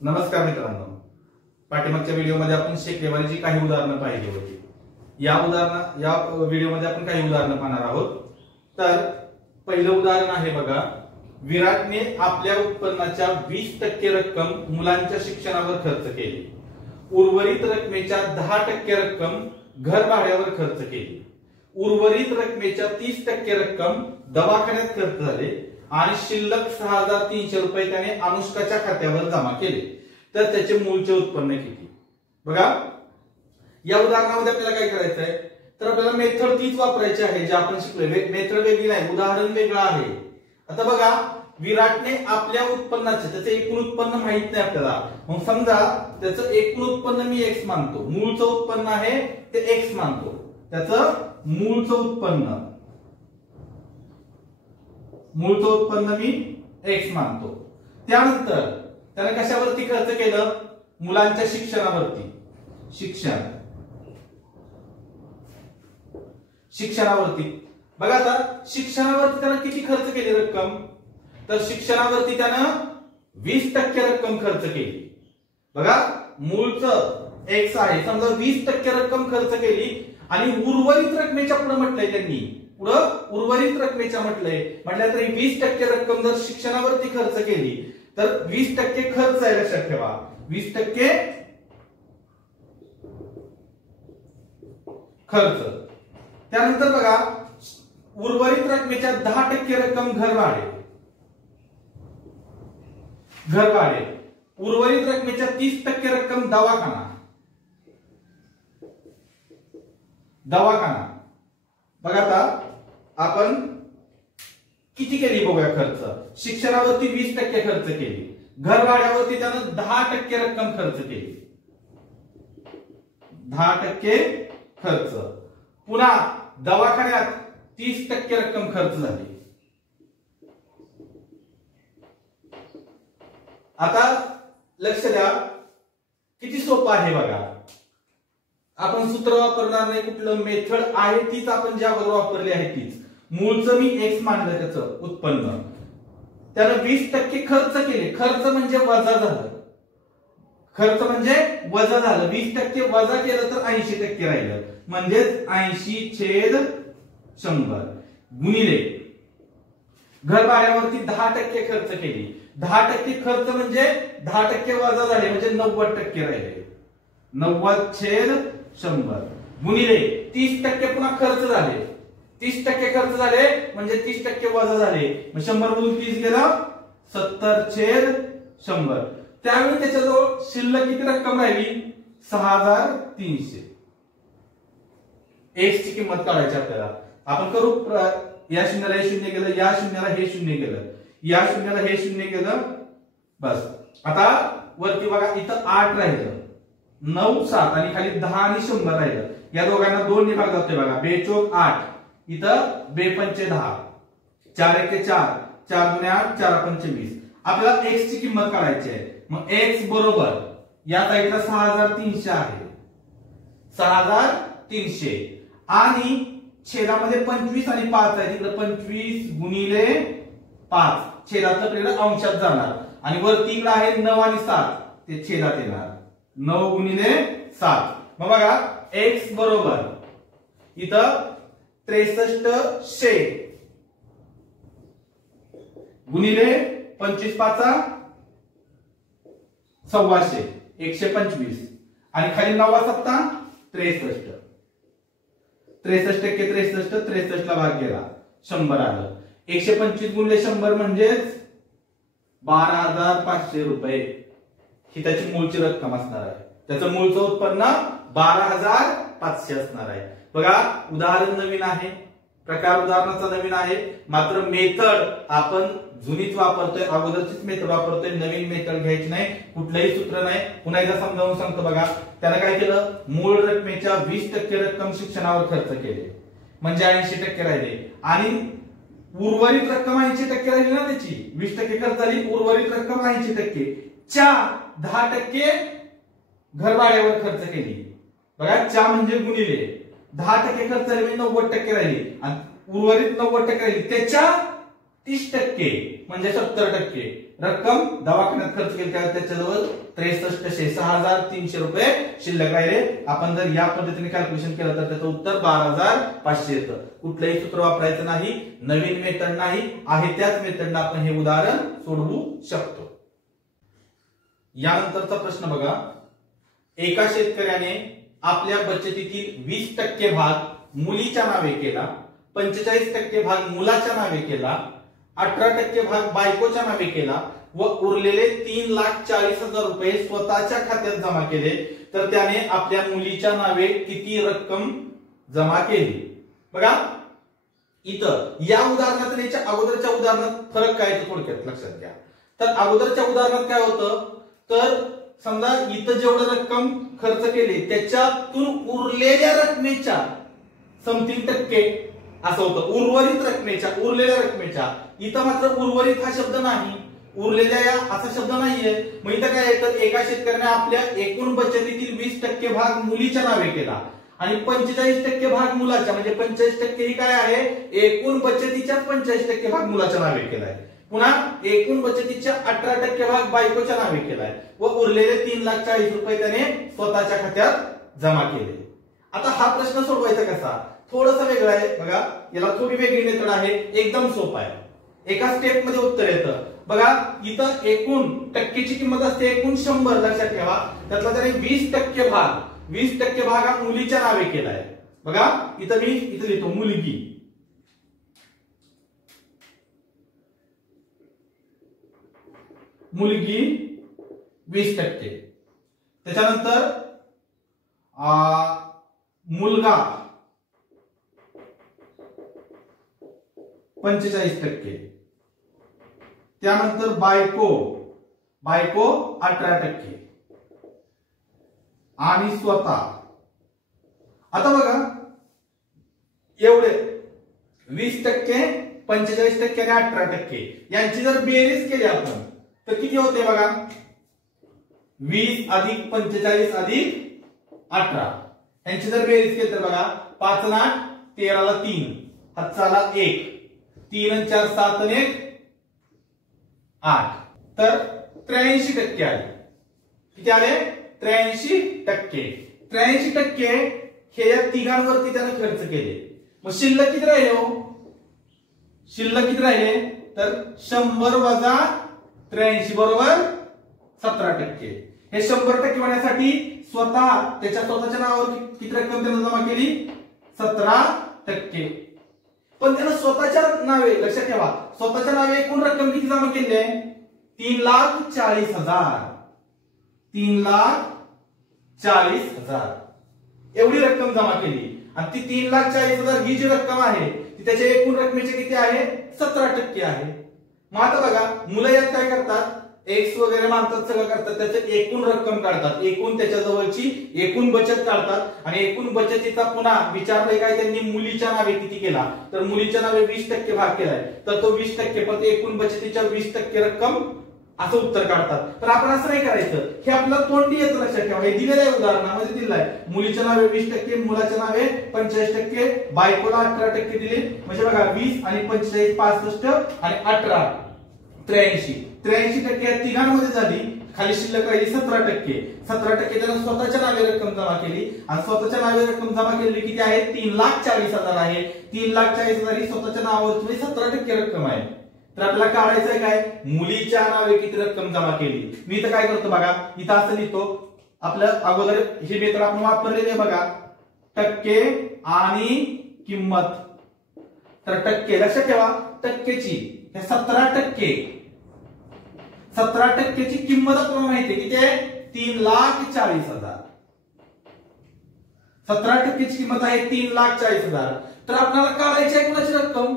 नमस्कार मित्रांनो, पाठीमागच्या व्हिडिओमध्ये आपण शेकडेवारीची काही उदाहरणं पाहिली होती. या व्हिडिओमध्ये आपण काही उदाहरणं पाहणार आहोत. तर पहिलं उदाहरण आहे बघा, विराटने आपल्या उत्पन्नाच्या 20% रक्कम मुलांच्या शिक्षणावर खर्च केली. उर्वरित रकमेच्या 10% रक्कम घर भाड्यावर खर्च केली. उर्वरित रकमेच्या 30% रक्कम दवाखान्यात खर्च झाले आणि शिल्लक 6300 रुपये त्याने अनुष्काच्या खात्यावर जमा केले. तर त्याचे मूळचे उत्पन्न किती? बघा, या उदाहरणामध्ये आपल्याला काय करायचं आहे, तर आपल्याला मेथड तीच वापरायची आहे जे आपण शिकलोय. मेथड वेगळी नाही, उदाहरण वेगळं आहे. आता बघा, विराटने आपल्या उत्पन्नाचे, त्याचं एकूण उत्पन्न माहित नाही आपल्याला, मग समजा त्याचं एकूण उत्पन्न मी एक्स मानतो, मूळचं उत्पन्न आहे ते एक्स मानतो, त्याचं मूळचं उत्पन्न मी एक्स मानतो. त्यानंतर त्याने कशावरती खर्च केलं? मुलांच्या शिक्षणावरती. शिक्षणावरती बघा, आता शिक्षणावरती त्यानं किती खर्च केली रक्कम? तर शिक्षणावरती त्यानं 20% रक्कम खर्च केली. बघा, मूळचं एक्स आहे, समजा 20% रक्कम खर्च केली आणि उर्वरित रकमेच्या पुढे म्हटलंय त्यांनी, उर्वरित रकमेच्या म्हटलं तरी 20% रक्कम जर शिक्षणावरती खर्च केली तर 20% खर्च आहे, लक्षात ठेवा. 20% खर्च. त्यानंतर बघा, उर्वरित रकमेच्या 10% रक्कम घर भाडे. उर्वरित रकमेच्या 30% रक्कम दवाखाना. बघा, आता आपण किती केली बघूया खर्च. शिक्षणावरती 20% खर्च केली, घर भाड्यावरती त्यानं 10% रक्कम खर्च केली. 10% खर्च. पुन्हा दवाखान्यात 30% रक्कम खर्च झाली. आता लक्ष द्या, किती सोपं आहे बघा. आपण सूत्र वापरणार नाही, कुठलं मेथड आहे तीच आपण ज्यावर वापरली आहे तीच. मूळचं मी एक्स मानलं, त्याचं उत्पन्न, त्यानं 20% खर्च केले. खर्च म्हणजे वजा झालं. 20% वजा केलं तर 80% राहिलं, म्हणजेच 80/100 गुणिले घर भाड्यावरती 10% खर्च केली. 10% खर्च म्हणजे 10% वजा झाले, म्हणजे 90% राहिले. 90/100 गुणिले 30% पुन्हा खर्च झाले. 30% खर्च झाले म्हणजे 30% वजा झाले, मग 100 मधून 30 गेलं, 70/100. त्यावेळी त्याच्याजवळ शिल्लक किती रक्कम राहिली? 6300. एक्स ची किंमत काढायची आपल्याला. आपण करू, या शून्याला हे शून्य गेलं, या शून्याला हे शून्य गेलं, या शून्याला हे शून्य गेलं, बस. आता वरती बघा, इथं 8 राहिलं, 9, 7 आणि खाली 10 आणि 100 राहिलं. या दोघांना 2 ने भाग जातोय बघा. 2 चोक 8, इथं 2 पंचे 10, 4 एके 4, 4 दुने 8, 4 पंचे 20. आपल्याला एक्स ची किंमत काढायची आहे. मग एक्स बरोबर या साईडला 6300 आहे, 6300 आणि छेदामध्ये 25 आणि 5 आहे, तिकडे 25 गुणिले 5, छेदातलं आपल्याला अंशात जाणार आणि वरती इकडे आहे 9 आणि 7, ते छेदात येणार. 9 गुणिले 7. मग बघा, एक्स बरोबर इथं 6300 गुणिले 25 5 125, 125 आणि खाली 9 7 63. 63 63 ला भाग केला, 100 आलं. 125 गुणिले 100 म्हणजेच 12500 रुपये ही त्याची मूळची रक्कम असणार आहे. त्याचं मूळचं उत्पन्न 12500 असणार आहे. बघा, उदाहरण नवीन आहे, प्रकार उदाहरणाचा नवीन आहे, मात्र मेथड आपण जुनीच वापरतोय, अगोदरचीच मेथड वापरतोय. नवीन मेथड घ्यायची नाही, कुठलंही सूत्र नाही. पुन्हा एकदा समजावून सांगतो बघा. त्यानं काय केलं? मूळ रकमेच्या 20% रक्कम शिक्षणावर खर्च केले, म्हणजे 80% राहिले आणि उर्वरित रक्कम 80% राहिली ना त्याची. 20% खर्च झाली, उर्वरित रक्कम 80%. च्या 10% घर भाड्यावर खर्च केली. बघा, च्या म्हणजे गुणिले 10% खर्च झाले म्हणजे 90% राहिली आणि उर्वरित 90% राहिली. त्याच्या 30% म्हणजे 70%. रक्कम दवाखान्यात खर्च केली त्यावेळेस त्याच्याजवळ 63,300 रुपये शिल्लक राहिले. आपण जर या पद्धतीने कॅल्क्युलेशन केलं तर त्याचं उत्तर 12,500 येतं. कुठलंही सूत्र वापरायचं नाही, नवीन मेथड नाही, आहे त्याच मेथडनं आपण हे उदाहरण सोडवू शकतो. यानंतरचा प्रश्न बघा. एका शेतकऱ्याने आपल्या बचतीतील 20% भाग मुलीच्या नावे केला, 45% भाग मुलाच्या नावे केला, 18% भाग बायकोच्या नावे केला व उरलेले 3,40,000 रुपये स्वतःच्या खात्यात जमा केले, तर त्याने आपल्या मुलीच्या नावे किती रक्कम जमा केली. बघा इथं या उदाहरणात आणि याच्या अगोदरच्या उदाहरणात फरक काय तो थोडक्यात लक्षात घ्या. तर अगोदरच्या उदाहरणात काय होतं, तर समजा इथं जेवढं रक्कम खर्च केली त्याच्यातून उरलेल्या रकमेच्या समथिंग टक्के असं होतं, उर्वरित रकमेच्या, उरलेल्या रकमेच्या. इथं मात्र उर्वरित हा शब्द नाही, उरलेल्या असा शब्द नाहीये. मग इथं काय आहे तर एका शेतकऱ्याने आपल्या एकूण बचतीतील 20% भाग मुलीच्या नावे केला आणि 45% भाग मुलाच्या, म्हणजे 45% ही काय आहे, एकूण बचतीच्या 45% भाग मुलाच्या नावे केलाय. पुन्हा एकूण बचतीच्या 18% भाग बायकोच्या नावे केलाय व उरलेले 3,40,000 रुपये त्याने स्वतःच्या खात्यात जमा केले. आता हा प्रश्न सोडवायचा कसा, थोडासा वेगळा आहे बघा. याला थोडी वेगळी मेथड आहे, एकदम सोपा आहे, एका स्टेप मध्ये उत्तर येतं. बघा इथं एकूण टक्केची किंमत असते एकूण 100 लक्षात ठेवा. त्यातला त्याने 20% भाग हा मुलीच्या नावे केलाय. बघा इथं मी इथं लिहितो मुलगी, मुलगी 20%, त्याच्यानंतर मुलगा 45%, त्यानंतर बायको 18% आणि स्वतः. आता बघा एवढे 20%, 45% आणि 18% यांची जर बेरीज केली आपण तर किती होते बघा, 20 अधिक 45 अधिक 18. यांची जर बेरीज केली तर बघा 5 आणि 8 13 ला 3, 7 1, 3 आणि 4 7 आणि 1 8, तर 83% आले. किती आले, 83%. 83% हे या तिघांवरती त्याने खर्च केले. मग शिल्लक किती राहिले हो, शिल्लक किती राहिले तर 100 वजा 83 बरोबर 17%. हे 100% होण्यासाठी स्वतः त्याच्या स्वतःच्या नावावर किती रक्कम त्याने जमा केली, 17%. पण त्यानं स्वतःच्या नावे, लक्षात ठेवा स्वतःच्या नावे एकूण रक्कम किती जमा केली आहे, 3,40,000. 3,40,000 एवढी रक्कम जमा केली. आणि ती 3,40,000 ही जी रक्कम आहे ती त्याच्या एकूण रकमेचे किती आहे, 17% आहे. मग आता बघा मुलं यात काय करतात, एक्स वगैरे मानतात, सगळं करतात, त्याचं एकूण रक्कम काढतात, एकूण त्याच्या जवळची एकूण बचत काढतात आणि एकूण बचतीचा पुन्हा विचारलंय काय त्यांनी, मुलीच्या नावे किती केला, तर मुलीच्या नावे 20% भाग केलाय, तर तो 20% पण एकूण बचतीच्या 20% रक्कम असं उत्तर काढतात. पण आपण असं नाही करायचं, हे आपलं तोंडी येतं लक्षात ठेवा. हे दिलेलं आहे उदाहरणामध्ये दिलंय, मुलीच्या नावे 20%, मुलाच्या नावे 45%, बायकोला 18% दिले. म्हणजे बघा 20 आणि 45 65 आणि 18 83% या तिघांमध्ये झाली. खाली शिल्लक राहिली 17%. 17% त्यानं स्वतःच्या नावे रक्कम जमा केली आणि स्वतःच्या नावे रक्कम जमा केलेली किती आहे, 3,40,000 आहे. 3,40,000 ही स्वतःच्या नावावरची 17% रक्कम आहे. तर आपल्याला काढायचंय काय, मुलीच्या नावे किती रक्कम जमा केली. मी इथं काय करतो बघा, इथं असं लिहितो, आपलं अगोदर हे मेथड आपण वापरलेले बघा, टक्के आणि किंमत. तर टक्के लक्षात ठेवा, टक्केची हे 17%ची किंमत आपल्याला माहिती आहे किती आहे, 3,40,000. 17%ची किंमत आहे 3,40,000. तर आपल्याला काढायची आहे कोणाची रक्कम,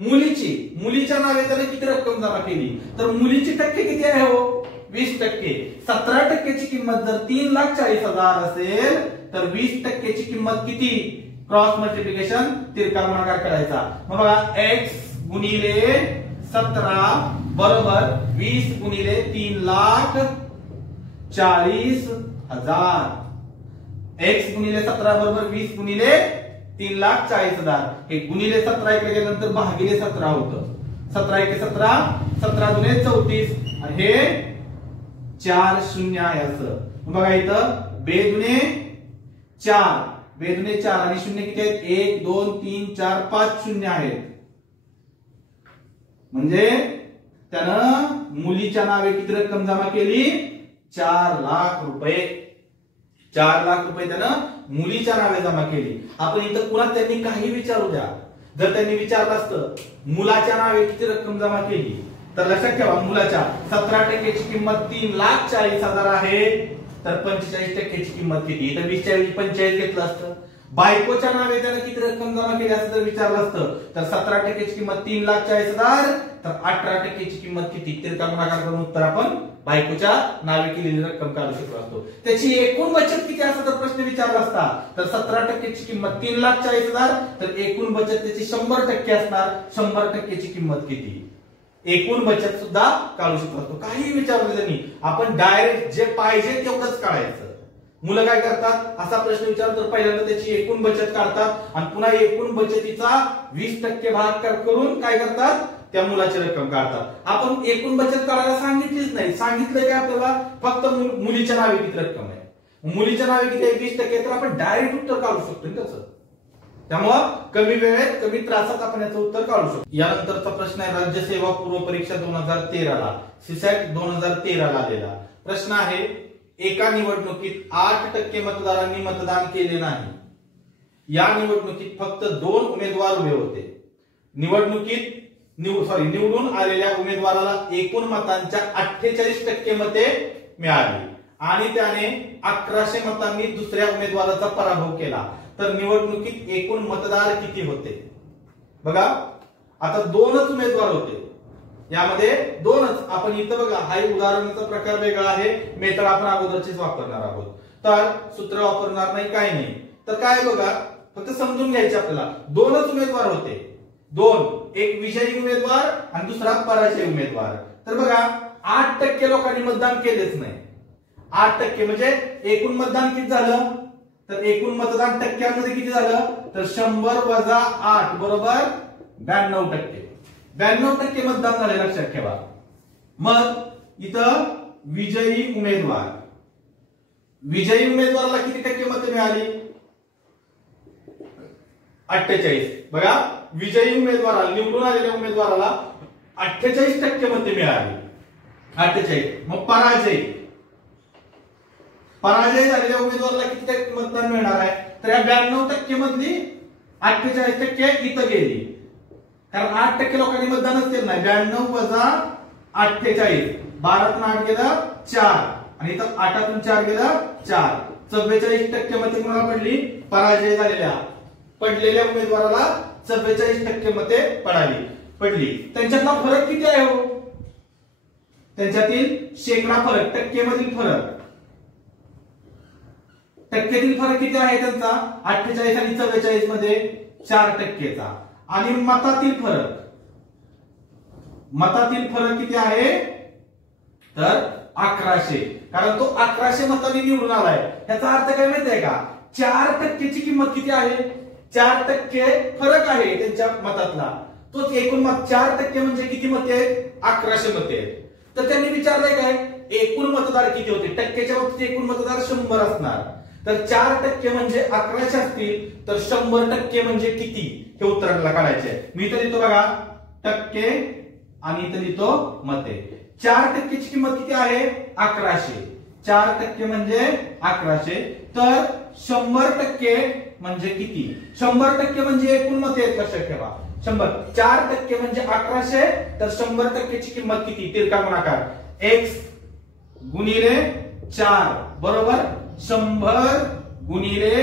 मुलीची. मुलीच्या नावे त्याने किती रक्कम जमा केली, तर मुलीची टक्के किती आहे हो, 20%. 17%ची किंमत जर 3,40,000 असेल तर 20%ची किंमत किती, क्रॉस मल्टिप्लिकेशन तिरका गुणाकार करायचा. मग बघा x गुणिले 17 बरोबर 20 गुणिले 3,40,000. x गुणिले 17 बरोबर 20 गुणिले 3,40,000. हे गुणिले 17 इकडे गेल्यानंतर भागिले 17 होतं. 17 1 17, 17 2 34, आणि हे 4 शून्य आहे असं. बघा इथं बेदुने 4, बेदुने 4 आणि शून्य किती आहेत? 1 2 3 4 5 शून्य आहेत. म्हणजे त्यानं मुलीच्या नावे किती रक्कम जमा केली? 4 लाख रुपये. 4 लाख रुपये त्यानं मुलीच्या नावे जमा केली. आपण इथं पुन्हा त्यांनी काही विचारू द्या, जर त्यांनी विचारलं असतं मुलाच्या नावे किती रक्कम जमा केली, तर लक्षात ठेवा मुलाच्या 17% ची किंमत 3,40,000 आहे, तर 45% ची किंमत किती? तर 20 च्या 45 घेतलं असतं. बायकोच्या नावे त्यानं किती रक्कम जमा केली असं जर विचारलं असतं, तर 17% ची किंमत 3,40,000, तर 18% ची किंमत किती? तिरका गुणाकार करून उत्तर आपण बायकोच्या नावे केलेली रक्कम काढू शकलो असतो. त्याची एकूण बचत किती असं जर प्रश्न विचारला असता, तर 17% ची किंमत 3,40,000, तर एकूण बचत त्याची 100% असणार. 100% ची किंमत किती? एकूण बचत सुद्धा काढू शकतो असतो. काही विचारलं त्यांनी, आपण डायरेक्ट जे पाहिजे तेवढंच काढायचं. मुलं काय करतात? असा प्रश्न विचारतो तर पहिल्यांदा त्याची एकूण बचत काढतात आणि पुन्हा एकूण बचतीचा 20% भाग करून काय करतात? त्या मुलाची रक्कम काढतात. आपण एकूण बचत काढायला सांगितलीच नाही. सांगितलं की आपल्याला फक्त मुलीच्या नावे किती रक्कम आहे, मुलीच्या नावे किती आहे 20%, तर आपण डायरेक्ट उत्तर काढू शकतो त्याचं. त्यामुळं कमी वेळेत कमी त्रासात आपण याचं उत्तर काढू शकतो. यानंतरचा प्रश्न आहे राज्य सेवा पूर्व परीक्षा 2013 ला, सीसॅट 2013 ला आलेला प्रश्न आहे. एका निवडणुकीत 8% मतदारांनी मतदान केले नाही. या निवडणुकीत फक्त 2 उमेदवार उभे होते. निवडून आलेल्या उमेदवाराला एकूण मतांच्या 48% मते मिळाली आणि त्याने 1100 मतांनी दुसऱ्या उमेदवाराचा पराभव केला. तर निवडणुकीत एकूण मतदार किती होते? बघा आता 2च उमेदवार होते, यामध्ये 2च. आपण इथं बघा हा उदाहरणाचा प्रकार वेगळा आहे, मेथड आपण अगोदरचीच वापरणार आहोत, तर सूत्र वापरणार नाही, काही नाही. तर काय बघा फक्त समजून घ्यायचे आपल्याला. 2च उमेदवार होते, 2, एक विजयी उमेदवार आणि दुसरा पराजयी उमेदवार. तर बघा 8% लोकांनी मतदान केलेच नाही. 8% म्हणजे एकूण मतदान किती झालं? तर एकूण मतदान टक्क्यांमध्ये किती झालं? तर 100 वजा 8 बरोबर 92%. 92% मतदान झाले, लक्षात ठेवा. मग इथं विजयी उमेदवाराला किती टक्के मते मिळाली? 48. बघा विजयी उमेदवाराला, निवडून आलेल्या उमेदवाराला 48% मते मिळाली. 48. मग पराजय झालेल्या उमेदवाराला किती टक्के मतदान मिळणार आहे? तर या 92% मधली 48% इथं गेली, कारण 8% लोकांनी मतदानच केलं नाही. 92 वजा 48, 12 8 गेलं 4 आणि इथं 8 4 गेलं 4. 44% मते कोणाला पडली? पराजय झालेल्या पडलेल्या उमेदवाराला 44% मते पडली. त्यांच्यातला फरक किती आहे हो? त्यांच्यातील शेकडा फरक, टक्केमधील फरक, टक्केतील फरक किती आहे त्यांचा? 48 आणि 44 मध्ये 4%चा. आणि मतातील फरक किती आहे? तर 1100, कारण तो 1100 मतांनी निवडून आलाय. याचा अर्थ काय माहिती आहे का? 4%ची किंमत किती आहे? 4% फरक आहे त्यांच्या मतातला. तोच एकूण मत 4% म्हणजे किती मते आहेत? 1100 मते आहेत. तर त्यांनी विचारलंय काय? एकूण मतदार किती होते? टक्केच्या बाबतीत एकूण मतदार 100 असणार. तर 4% म्हणजे 1100 असतील, तर 100% म्हणजे किती हे उत्तराला काढायचे. मी इथं लिहितो बघा टक्के आणि इथं लिहितो मते. 4%ची किंमत किती आहे? 1100. 4% म्हणजे 1100. तर 100% म्हणजे किती? 100% म्हणजे एकूण मते आहेत, लक्षात ठेवा. 100. 4% म्हणजे 1100, तर 100%ची किंमत किती? तिरका गुणाकार x गुणिले 4 बरोबर 100 गुणिले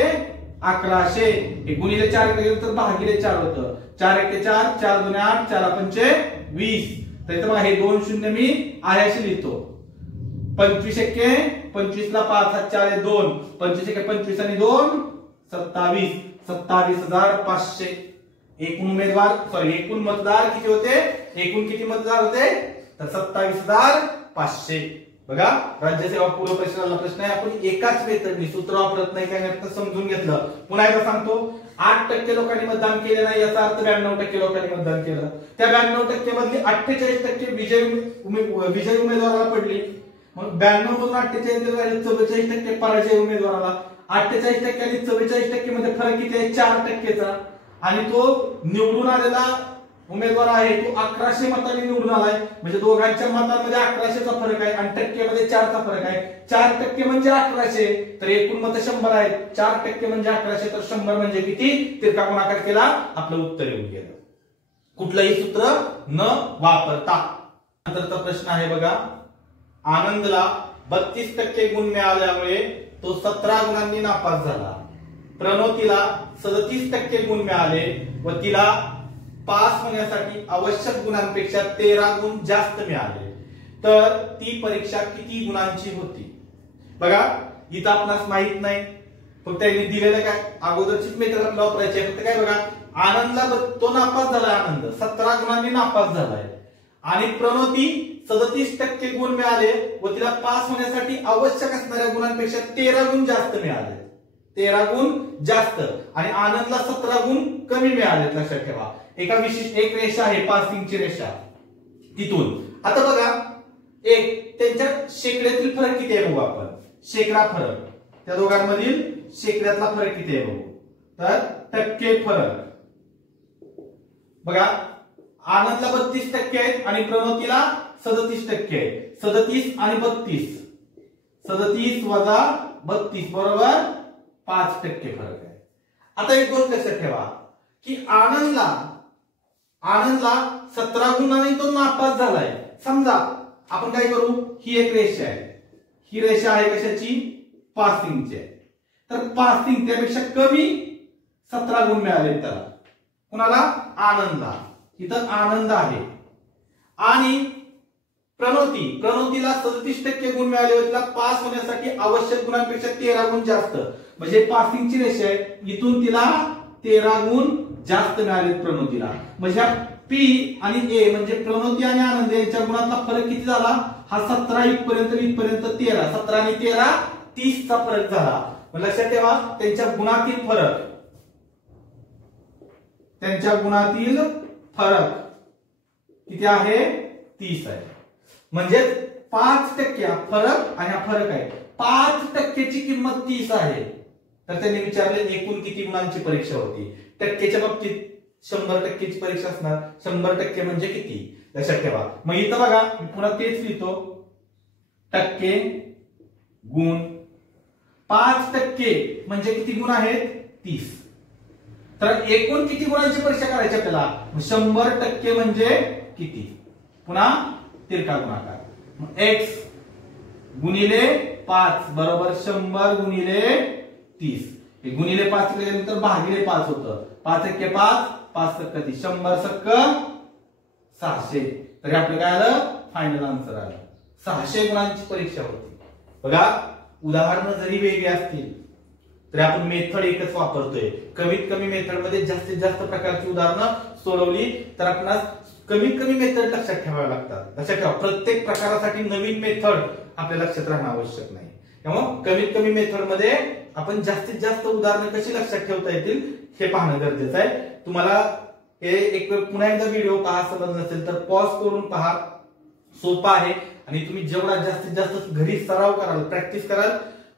1100. हे गुणिले 4 केलं तर भागिले 4 होतं. 4 1 4, 4 2 8, 4 5 20. तर इथं बघा हे 2 शून्य मी आयाशी लिहितो. 25 1 25 ला 5 हात 4 2, 25 1 25 आणि 2 27. 27,500 एकूण एकूण मतदार किती होते? एकूण किती मतदार होते? तर 27,500. बघा, राज्यसेवा पूर्व परीक्षेला प्रश्न आहे. आपण एकाच मेथडनी सूत्र वापरत नाही, काय समजून घेतलं. पुन्हा एकदा सांगतो, 8% लोकांनी मतदान केले नाही याचा अर्थ 92% लोकांनी मतदान केलं. त्या 92% मधली 48% विजयी उमेदवाराला पडली. मग 92 मधून 48 झाले, 44% पराजय उमेदवाराला. 48% आणि 44% मध्ये फरक किती आहे? 4%चा. आणि तो निवडून आलेला उमेदवार आहे तो 1100 मतांनी निवडून आलाय. म्हणजे दोघांच्या मतांमध्ये 1100चा फरक आहे आणि टक्केमध्ये 4चा फरक आहे. 4% म्हणजे 1100, तर एकूण मत 100 आहेत. 4% म्हणजे 1100, तर 100 म्हणजे किती? तिरका गुणाकार केला, आपलं उत्तर येऊन गेलं. कुठलंही सूत्र न वापरता. नंतरचा प्रश्न आहे बघा, आनंदला 32% गुण मिळाल्यामुळे तो 17 गुणांनी नापास झाला. प्रणोतीला 37% गुण मिळाले व तिला पास होण्यासाठी आवश्यक गुणांपेक्षा 13 गुण जास्त मिळाले, तर ती परीक्षा किती गुणांची होती? बघा, इथं आपणास माहित नाही, फक्त त्यांनी दिलेलं काय अगोदरचीच मेथड आपल्याला वापरायची आहे. फक्त काय बघा, आनंदला तो नापास झालाय, आनंद 17 गुणांनी नापास झालाय आणि प्रणोती 37% गुण मिळाले व तिला पास होण्यासाठी आवश्यक असणाऱ्या गुणांपेक्षा 13 गुण जास्त मिळाले. 13 गुण जास्त आणि आनंदला 17 गुण कमी मिळाले. लक्षात ठेवा, एका विशिष्ट एक रेषा आहे, पासिंगची रेषा, तिथून. आता बघा, एक त्यांच्या शेकड्यातील फरक किती आहे बघू आपण. शेकडा फरक, त्या दोघांमधील शेकड्यातला फरक किती आहे बघू. तर टक्के फरक बघा, आनंदला 32% आहेत आणि प्रणोतीला 37% आहे. 37 आणि 32, 37 वजा 32 बरोबर 5% फरक आहे. आता एक गोष्ट लक्षात ठेवा की आनंदला 17 गुणांनी तो नापास झालाय. समजा आपण काय करू, ही एक रेषा आहे, ही रेषा आहे कशाची? पासिंगची. तर पासिंग त्यापेक्षा कमी 17 गुण मिळाले त्याला. कुणाला? आनंदला. इथं आनंद आहे. आणि प्रणोतीला 37% गुण मिळाले व तिला पास होण्यासाठी आवश्यक गुणांपेक्षा 13 गुण जास्त. म्हणजे पासिंगची रेषा आहे, इथून तिला 13 गुण जास्त मिळाले प्रणोतीला. म्हणजे पी आणि ए म्हणजे प्रणोती आणि आनंद यांच्या गुणातला फरक किती झाला? हा 17 इथपर्यंत 13. 17 आणि 13 30चा फरक झाला. लक्षात ठेवा, त्यांच्या गुणातील फरक किती आहे? 30 आहे. म्हणजे 5% हा फरक आणि हा फरक आहे. 5%ची किंमत 30 आहे. तर त्यांनी विचारले एकूण किती गुणांची परीक्षा होती. टक्केच्या बाबतीत 100%ची परीक्षा असणार. 100% म्हणजे किती? लक्षात ठेवा. मग इथं बघा, मी पुन्हा तेच लिहितो, टक्के गुण. 5% म्हणजे किती गुण आहेत? 30. तर एकूण किती गुणांची परीक्षा करायची आपल्याला? 100% म्हणजे किती? पुन्हा तिरका गुणाकार. x गुणिले 5 बरोबर 100 गुणिले 30. गुणिले 5 केल्यानंतर भागिले 5 होतं. 5 × 5 5 × 30 100 × 600. तरी आपलं काय आलं? फायनल आन्सर आलं. 600 गुणांची परीक्षा होती. बघा, उदाहरणं जरी वेगळी असतील तरी आपण मेथड एकच वापरतोय. कमीत कमी मेथड मध्ये जास्तीत जास्त प्रकारची उदाहरणं सोडवली तर आपल्याला कमीत कमी मेथड लक्षात ठेवाव्या लागतात. लक्षात ठेवा, प्रत्येक प्रकारासाठी नवीन मेथड आपल्या लक्षात राहणं आवश्यक नाही. त्यामुळे कमीत कमी मेथड मध्ये आपण जास्तीत जास्त उदाहरणं कशी लक्षात ठेवता येतील हे पाहणं गरजेचं आहे. तुम्हाला हे एक पुन्हा एकदा व्हिडिओ पहा, समज नसेल तर पॉज करून पहा. सोपा आहे आणि तुम्ही जेवढा जास्तीत जास्त घरी सराव कराल, प्रॅक्टिस कराल,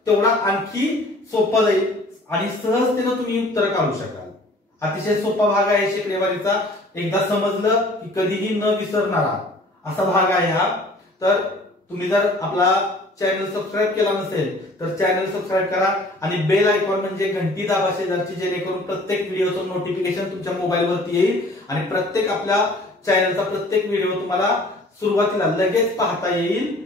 तेवढा आणखी सोपं जाईल आणि सहजतेनं तुम्ही उत्तर काढू शकाल. अतिशय सोपा भाग आहे शेकडेवारीचा. एकदा समजलं की कधीही न विसरणारा असा भाग आहे हा. तर तुम्ही जर आपला चॅनल सबस्क्राईब केला नसेल तर चॅनल सबस्क्राईब करा आणि बेल आयकॉन म्हणजे घंटी दाबा शेजारची, जेणेकरून प्रत्येक व्हिडिओचं नोटिफिकेशन तुमच्या मोबाईलवरती येईल आणि प्रत्येक आपल्या चॅनलचा प्रत्येक व्हिडिओ तुम्हाला सुरुवातीला लगेच पाहता येईल.